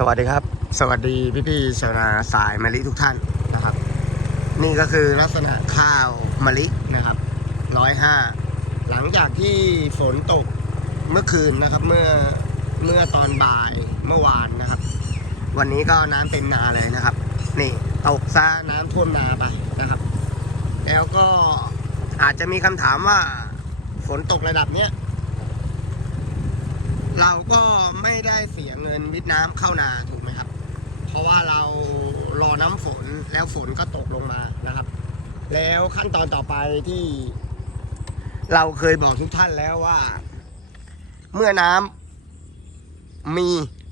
สวัสดีครับ สวัสดีพี่พี่ๆชาวนาสายมะลิทุกท่านนะครับ นี่ก็คือลักษณะข้าวมะลินะครับร้อยห้าหลังจากที่ฝนตกเมื่อคืนนะครับ เมื่อเมื่อตอนบ่ายเมื่อวานนะครับ วันนี้ก็น้ำเต็มนาเลยนะครับ นี่ตกซะน้ำท่วมนาไปนะครับ แล้วก็อาจจะมีคำถามว่าฝนตกระดับเนี้ย เราก็ไม่ได้เสียเงินวิทย์น้ำเข้านาถูกไหมครับ เพราะว่าเรารอน้ำฝนแล้วฝนก็ตกลงมานะครับ แล้วขั้นตอนต่อไปที่ เราเคยบอกทุกท่านแล้วว่า เมื่อน้ำมี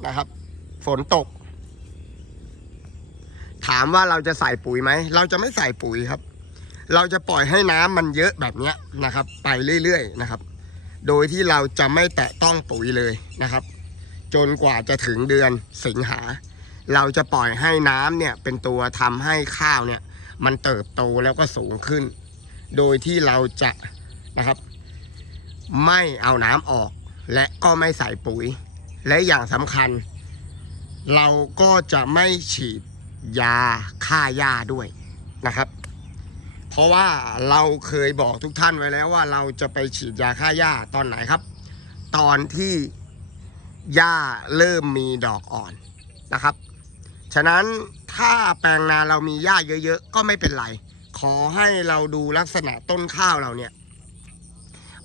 นะครับ ฝนตก ถามว่าเราจะใส่ปุ๋ยไหม เราจะไม่ใส่ปุ๋ยครับ เราจะปล่อยให้น้ำมันเยอะแบบเนี้ยนะครับ ไปเรื่อยๆนะครับ โดยที่เราจะไม่แตะต้องปุ๋ยเลยนะครับ จนกว่าจะถึงเดือนสิงหา เราจะปล่อยให้น้ำเนี่ยเป็นตัวทำให้ข้าวเนี่ย มันเติบโตแล้วก็สูงขึ้น โดยที่เราจะนะครับ ไม่เอาน้ำออก และก็ไม่ใส่ปุ๋ย และอย่างสำคัญ เราก็จะไม่ฉีดยาฆ่าหญ้าด้วยนะครับ เพราะว่าเราเคยบอกทุกท่านไว้แล้วว่าเราจะไปฉีดยาฆ่าหญ้าตอนไหนครับ ตอนที่หญ้าเริ่มมีดอกอ่อนนะครับ ฉะนั้นถ้าแปลงนาเรามีหญ้าเยอะๆ ก็ไม่เป็นไร ขอให้เราดูลักษณะต้นข้าวเราเนี่ย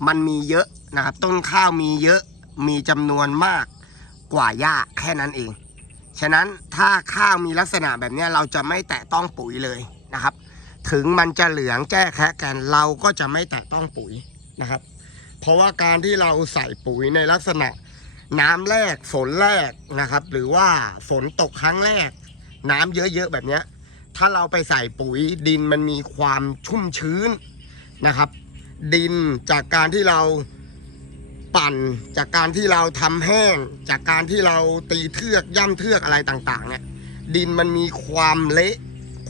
มันมีเยอะนะครับ ต้นข้าวมีเยอะมีจำนวนมากกว่าหญ้าแค่นั้นเอง ฉะนั้นถ้าข้าวมีลักษณะแบบนี้เราจะไม่แตะต้องปุ๋ยเลยนะครับ ถึงมันจะเหลืองแก้แคะกันเราก็จะไม่แตะต้องปุ๋ยนะครับ เพราะว่าการที่เราใส่ปุ๋ยในลักษณะน้ำแรกฝนแรกนะครับ หรือว่าฝนตกครั้งแรก น้ำเยอะๆแบบนี้ถ้าเราไปใส่ปุ๋ยดินมันมีความชุ่มชื้นนะครับ ดินจากการที่เราปั่นจากการที่เราทำแห้ง จากการที่เราตีเทือกย่ำเทือกอะไรต่างๆเนี่ยดินมันมีความเละ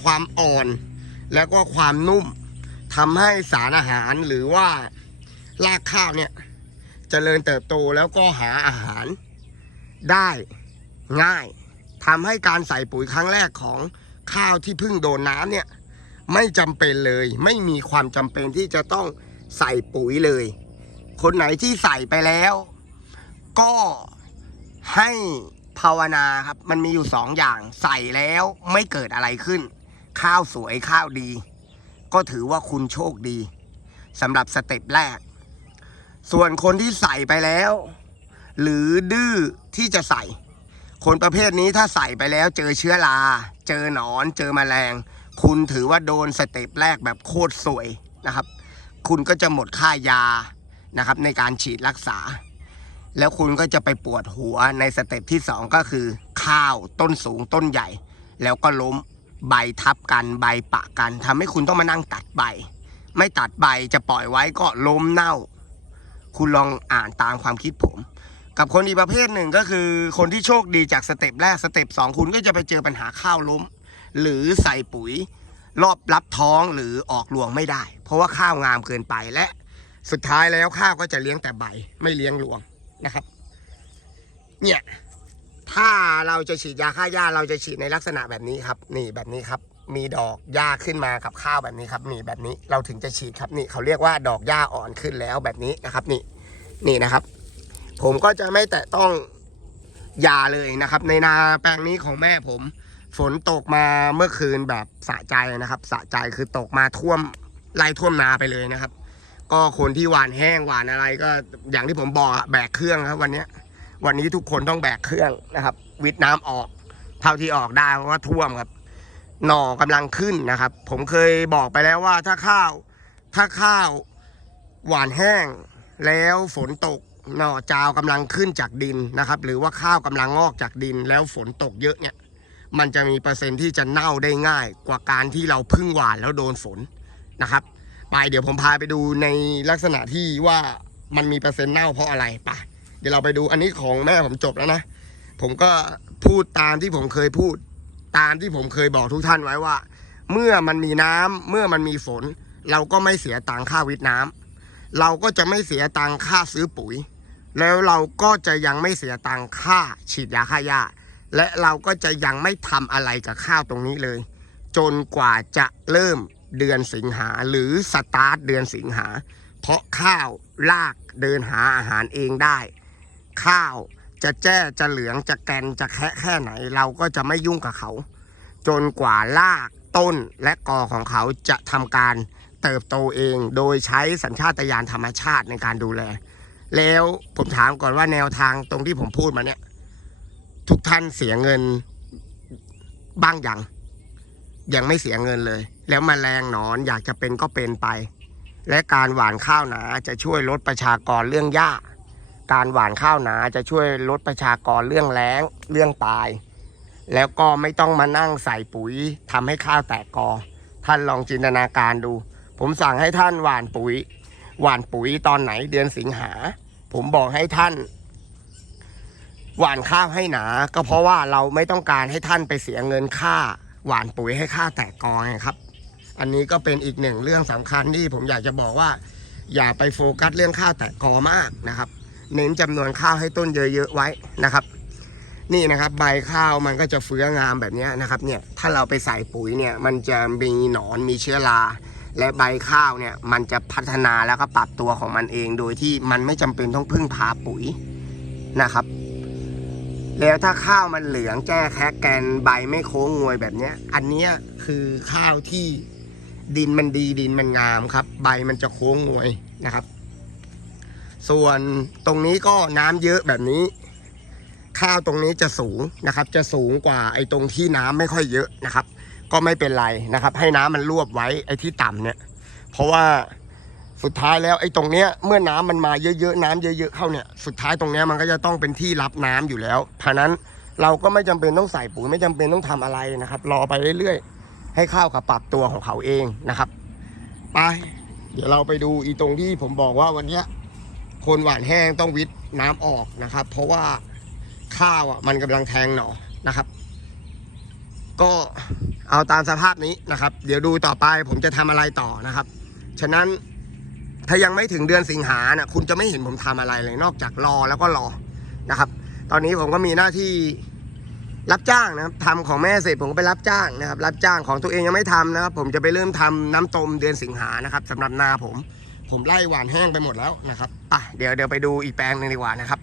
ความอ่อน แล้วก็ความนุ่มทำให้สารอาหารหรือว่ารากข้าวเนี่ยจเจริญเติบโตแล้วก็หาอาหารได้ง่ายทำให้การใส่ปุ๋ยครั้งแรกของข้าวที่เพิ่งโดนน้ำเนี่ยไม่จำเป็นเลย ไม่มีความจำเป็นที่จะต้องใส่ปุ๋ยเลย คนไหนที่ใส่ไปแล้ว ก็ให้ภาวนาครับ มันมีอยู่สองอย่างใส่แล้วไม่เกิดอะไรขึ้น ข้าวสวยข้าวดี ก็ถือว่าคุณโชคดีสำหรับสเต็ปแรก ส่วนคนที่ใส่ไปแล้ว หรือดื้อที่จะใส่ คนประเภทนี้ถ้าใส่ไปแล้วเจอเชื้อรา เจอหนอน เจอแมลง คุณถือว่าโดนสเต็ปแรกแบบโคตรสวยนะครับ คุณก็จะหมดค่ายานะครับในการฉีดรักษา แล้วคุณก็จะไปปวดหัวในสเต็ปที่สองก็คือ ข้าวต้นสูงต้นใหญ่ แล้วก็ล้ม ใบทับกันใบปะกันทำให้คุณต้องมานั่งตัดใบ ไม่ตัดใบจะปล่อยไว้ก็ล้มเน่า คุณลองอ่านตามความคิดผม กับคนอีกประเภทหนึ่งก็คือ คนที่โชคดีจากสเต็ปแรกสเต็ปสองคุณก็จะไปเจอปัญหาข้าวล้ม หรือใส่ปุ๋ย รอบรับท้องหรือออกรวงไม่ได้ เพราะว่าข้าวงามเกินไปและสุดท้ายแล้วข้าวก็จะเลี้ยงแต่ใบไม่เลี้ยงรวงนะครับ เนี่ย ถ้าเราจะฉีดยาฆ่าหญ้าเราจะฉีดในลักษณะแบบนี้ครับ นี่แบบนี้ครับ มีดอกหญ้าขึ้นมากับข้าวแบบนี้ครับนี่แบบนี้เราถึงจะฉีดครับนี่เขาเรียกว่าดอกหญ้าอ่อนขึ้นแล้วแบบนี้นะครับ นี่นี่นะครับ ผมก็จะไม่แตะต้องยาเลยนะครับ ในนาแปลงนี้ของแม่ผม ฝนตกมาเมื่อคืนแบบสะใจนะครับ สะใจคือตกมาท่วมไล่ท่วมนาไปเลยนะครับ ก็คนที่หวานแห้งหวานอะไรก็อย่างที่ผมบอกแบกเครื่องครับวันนี้ วันนี้ทุกคนต้องแบกเครื่องนะครับ วิทน้ำออก เท่าที่ออกได้เพราะว่าท่วมครับ หน่อกำลังขึ้นนะครับ ผมเคยบอกไปแล้วว่าถ้าข้าว ถ้าข้าวหวานแห้ง แล้วฝนตกหน่อจาวกำลังขึ้นจากดินนะครับ หรือว่าข้าวกำลังงอกจากดิน แล้วฝนตกเยอะเนี่ย มันจะมีเปอร์เซ็นต์ที่จะเน่าได้ง่าย กว่าการที่เราพึ่งหวานแล้วโดนฝนนะครับไปเดี๋ยวผมพาไปดูในลักษณะที่ว่ามันมีเปอร์เซ็นต์เน่าเพราะอะไรไป เดี๋ยวเราไปดูอันนี้ของแม่ผมจบแล้วนะ ผมก็พูดตามที่ผมเคยพูด ตามที่ผมเคยบอกทุกท่านไว้ว่า เมื่อมันมีน้ำเมื่อมันมีฝน เราก็ไม่เสียตังค่าวิทน้ำเราก็จะไม่เสียตังค่าซื้อปุ๋ย แล้วเราก็จะยังไม่เสียตังค่าฉีดยาฆ่าหญ้าและเราก็จะยังไม่ทำอะไรกับข้าวตรงนี้เลย จนกว่าจะเริ่มเดือนสิงหาหรือสตาร์ทเดือนสิงหา เพราะข้าวลากเดินหาอาหารเองได้ ข้าว จะแจ้จะเหลืองจะแกนจะแคะแค่ไหน เราก็จะไม่ยุ่งกับเขา จนกว่าลากต้นและกอของเขาจะทำการเติบโตเองโดยใช้สัญชาตญาณธรรมชาติในการดูแล แล้วผมถามก่อนว่าแนวทางตรงที่ผมพูดมาเนี่ย ทุกท่านเสียเงินบ้างยังยังไม่เสียเงินเลย แล้วมแมลงหนอนอยากจะเป็นก็เป็นไป และการหว่านข้าวหนาจะช่วยลดประชากรเรื่องหญ้า การหว่านข้าวหนาจะช่วยลดประชากรเรื่องแล้งเรื่องตาย แล้วก็ไม่ต้องมานั่งใส่ปุ๋ยทำให้ข้าวแตกกอ ท่านลองจินตนาการดู ผมสั่งให้ท่านหว่านปุ๋ย หว่านปุ๋ยตอนไหนเดือนสิงหา ผมบอกให้ท่าน หว่านข้าวให้หนา ก็เพราะว่าเราไม่ต้องการให้ท่านไปเสียเงินค่า หว่านปุ๋ยให้ข้าวแตกกอไงครับ อันนี้ก็เป็นอีกหนึ่งเรื่องสำคัญที่ผมอยากจะบอกว่า อย่าไปโฟกัสเรื่องข้าวแตกกอมากนะครับ เน้นจำนวนข้าวให้ต้นเยอะๆไว้นะครับ นี่นะครับใบข้าวมันก็จะเฟื้องามแบบนี้นะครับเนี่ยถ้าเราไปใส่ปุ๋ยเนี่ยมันจะมีหนอนมีเชื้อราและใบข้าวเนี่ยมันจะพัฒนาแล้วก็ปรับตัวของมันเอง โดยที่มันไม่จำเป็นต้องพึ่งพาปุ๋ยนะครับ แล้วถ้าข้าวมันเหลืองแจ้แคะแกนใบไม่โค้งงวยแบบนี้อันนี้คือข้าวที่ดินมันดีดินมันงามครับ ใบมันจะโค้งงวยนะครับ ส่วนตรงนี้ก็น้ำเยอะแบบนี้ ข้าวตรงนี้จะสูงนะครับ จะสูงกว่าไอ้ตรงที่น้ำไม่ค่อยเยอะนะครับ ก็ไม่เป็นไรนะครับ ให้น้ำมันรวบไว้ไอ้ที่ต่ำเนี่ย เพราะว่าสุดท้ายแล้วไอ้ตรงเนี้ยเมื่อน้ำมันมาเยอะๆน้ำเยอะๆเข้าเนี่ยสุดท้ายตรงเนี้ยมันก็จะต้องเป็นที่รับน้ำอยู่แล้วเพราะนั้นเราก็ไม่จำเป็นต้องใส่ปุ๋ยไม่จำเป็นต้องทำอะไรนะครับ รอไปเรื่อยๆ ให้ข้าวกับปรับตัวของเขาเองนะครับ ไป เดี๋ยวเราไปดูอีตรงที่ผมบอกว่าวันเนี้ย คนหวานแห้งต้องวิทน้ำออกนะครับ เพราะว่าข้าวอะมันกำลังแทงหนอนะครับ ก็เอาตามสภาพนี้นะครับ เดี๋ยวดูต่อไปผมจะทำอะไรต่อนะครับ ฉะนั้นถ้ายังไม่ถึงเดือนสิงหานะคุณจะไม่เห็นผมทำอะไรเลยนอกจากรอแล้วก็รอนะครับ ตอนนี้ผมก็มีหน้าที่รับจ้างนะครับทำของแม่เสร็จผมก็ไปรับจ้างนะครับ รับจ้างของตัวเองยังไม่ทำนะครับ ผมจะไปเริ่มทำน้ำต้มเดือนสิงหานะครับสำหรับนาผม ผมไล่หวานแห้งไปหมดแล้วนะครับอะเดี๋ยวเดี๋ยวไปดูอีกแปลงหนึ่งดีกว่านะครับ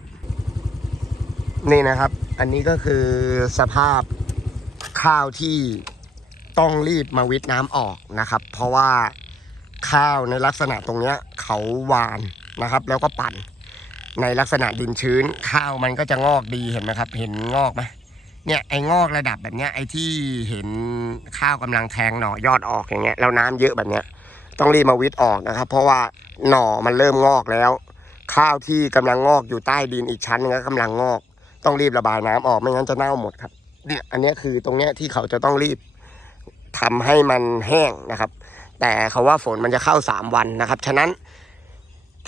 นี่นะครับ อันนี้ก็คือสภาพข้าวที่ต้องรีบมาวิทน้ำออกนะครับ เพราะว่าข้าวในลักษณะตรงเนี้ยเขาหวานนะครับ แล้วก็ปั่นในลักษณะดินชื้น ข้าวมันก็จะงอกดีเห็นไหมครับ เห็นงอกไหมเนี่ยไอ้งอกระดับแบบเนี้ยไอ้ที่เห็นข้าวกำลังแทงหน่อยอดออกอย่างเงี้ยแล้วน้ำเยอะแบบเนี้ย ต้องรีบมาวิทย์ออกนะครับ เพราะว่าหน่อมันเริ่มงอกแล้ว ข้าวที่กำลังงอกอยู่ใต้ดินอีกชั้นหนึงก็กำลังงอก ต้องรีบระบายน้ำออกไม่งั้นจะเน่าหมดครับเนี่ยอันนี้คือตรงเนี้ยที่เขาจะต้องรีบทำให้มันแห้งนะครับ แต่เขาว่าฝนมันจะเข้าสามวันนะครับ ฉะนั้น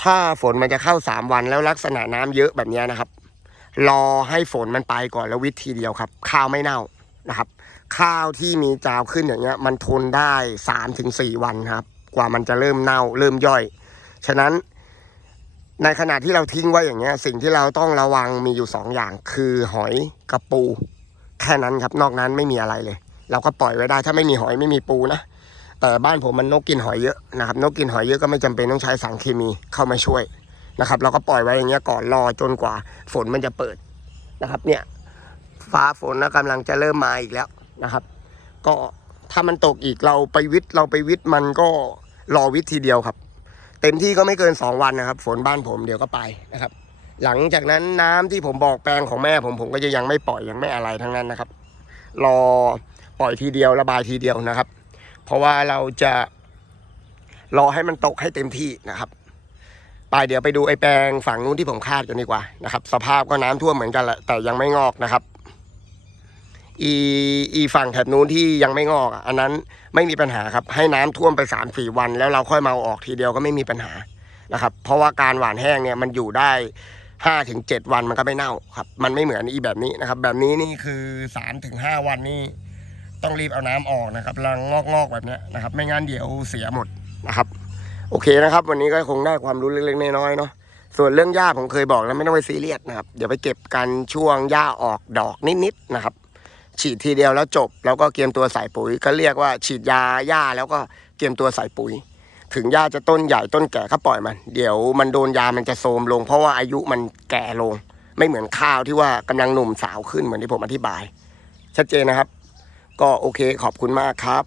ถ้าฝนมันจะเข้าสามวันแล้วลักษณะน้ำเยอะแบบเนี้ยนะครับ รอให้ฝนมันไปก่อนแล้ววิททีเดียวครับ ข้าวไม่เน่านะครับ ข้าวที่มีจาวขึ้นอย่างเงี้ย มันทนได้สามถึงสี่วันครับ กว่ามันจะเริ่มเน่าเริ่มย่อย ฉะนั้นในขณะที่เราทิ้งไว้อย่างเงี้ย สิ่งที่เราต้องระวังมีอยู่สองอย่าง คือหอยกับปู แค่นั้นครับ นอกนั้นไม่มีอะไรเลย เราก็ปล่อยไว้ได้ ถ้าไม่มีหอยไม่มีปูนะแต่บ้านผมมันนกกินหอยเยอะนะครับ นกกินหอยเยอะก็ไม่จำเป็นต้องใช้สารเคมีเข้ามาช่วยนะครับ เราก็ปล่อยไว้อย่างเงี้ยก่อนรอจนกว่าฝนมันจะเปิดนะครับ เนี่ย ฟ้าฝนนะกำลังจะเริ่มมาอีกแล้วนะครับ ก็ ถ้ามันตกอีกเราไปวิทย์เราไปวิทย์มันก็รอวิทย์ทีเดียวครับ เต็มที่ก็ไม่เกิน 2 วันนะครับ ฝนบ้านผมเดี๋ยวก็ไปนะครับ หลังจากนั้นน้ำที่ผมบอกแปลงของแม่ผมผมก็จะยังไม่ปล่อยยังไม่อะไรทั้งนั้นนะครับ รอปล่อยทีเดียวระบายทีเดียวนะครับ เพราะว่าเราจะรอให้มันตกให้เต็มที่นะครับไปเดี๋ยวไปดูไอ้แปลงฝั่งนู้นที่ผมคาดกันดีกว่านะครับ สภาพก็น้ำท่วมเหมือนกันแหละแต่ยังไม่งอกนะครับ อีอีฝั่งแถบนู้นที่ยังไม่งอกอันนั้นไม่มีปัญหาครับ ให้น้ำท่วมไป3ามสี่วัน แล้วเราค่อยมาออกทีเดียวก็ไม่มีปัญหานะครับ เพราะว่าการหว่านแห้งเนี่ยมันอยู่ได้ห้าถึงเจ็ดวันมันก็ไม่เน่าครับ มันไม่เหมือนอีแบบนี้นะครับ แบบนี้นี่คือสามถึงห้าวันนี่ต้องรีบเอาน้ำออกนะครับรังงอกๆแบบนี้นะครับ ไม่งั้นเดี๋ยวเสียหมดนะครับ โอเคนะครับ วันนี้ก็คงได้ความรู้เล็กๆน้อยๆเนาะส่วนเรื่องหญ้าผมเคยบอกแล้วไม่ต้องไปซีเรียสนะครับ เดี๋ยวไปเก็บกันช่วงหญ้าออกดอกนิดๆนะครับ ฉีดทีเดียวแล้วจบ แล้วก็เตรียมตัวใส่ปุ๋ยก็เรียกว่าฉีดยาหญ้าแล้วก็เตรียมตัวใส่ปุ๋ย ถึงหญ้าจะต้นใหญ่ต้นแก่ก็ปล่อยมัน เดี๋ยวมันโดนยามันจะโทรมลง เพราะว่าอายุมันแก่ลง ไม่เหมือนข้าวที่ว่ากำลังหนุ่มสาวขึ้นเหมือนที่ผมอธิบาย ชัดเจนนะครับ ก็โอเคขอบคุณมากครับ